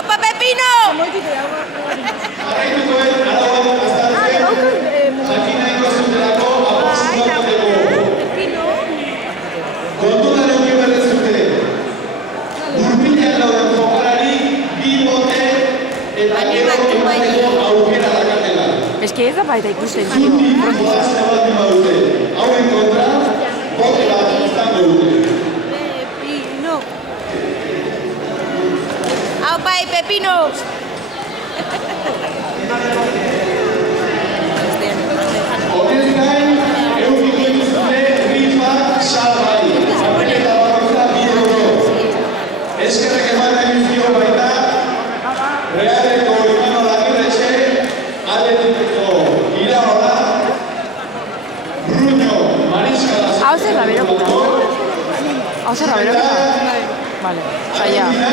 Apa Pepino! Ez que ez da baita ikusten. Pepino. Aupa y Pepino. Hau zer da beroketa? Hau zer da beroketa? Vale, zaila.